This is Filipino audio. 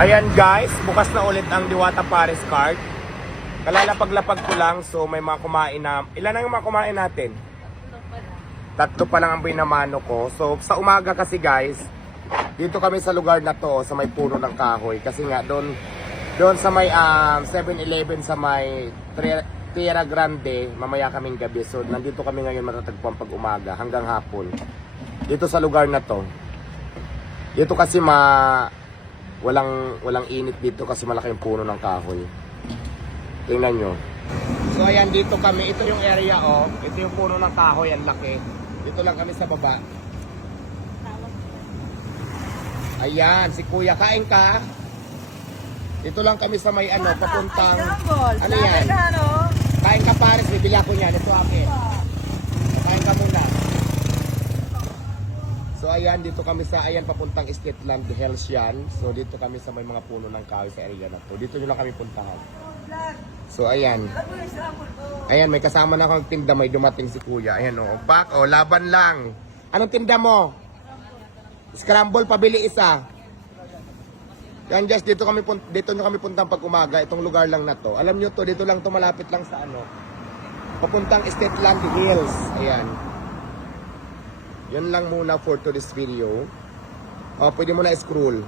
Ayan guys, bukas na ulit ang Diwata Paris Card. Kalalapag-lapag ko lang, so may mga kumain na. Ilan ang mga kumain natin? Tatlo pa lang ang binamano ko. So sa umaga kasi guys, dito kami sa lugar na to, sa may puno ng kahoy. Kasi nga doon sa may 7-Eleven sa may Tierra Grande, mamaya kaming gabi. So nandito kami ngayon matatagpuan pag umaga hanggang hapon. Dito sa lugar na to. Dito kasi walang init dito kasi malaki yung puno ng kahoy. Tingnan nyo. So ayan, dito kami. Ito yung area oh. Ito yung puno ng kahoy, ang laki. Dito lang kami sa baba. Ayan, si Kuya, kain ka? Dito lang kami sa may papuntang... Ano yan? Kain ka Paris, bibili ako niyan. Ito akin. Kain ka muna. So ayan, dito kami sa, ayan, papuntang State Land Hills yan. So dito kami sa may mga puno ng kahoy sa area na to. Dito nyo lang kami puntahan. So ayan. Ayan, may kasama na akong tinda, may dumating si Kuya. Ayan o, back o, laban lang. Anong tinda mo? Scramble, pabili isa. Yan guys, dito nyo kami puntang pag umaga. Itong lugar lang na to. Alam nyo to, dito lang to, malapit lang sa papuntang State Land Hills. Ayan. Yan lang muna for today's video. Pwede mo na scroll.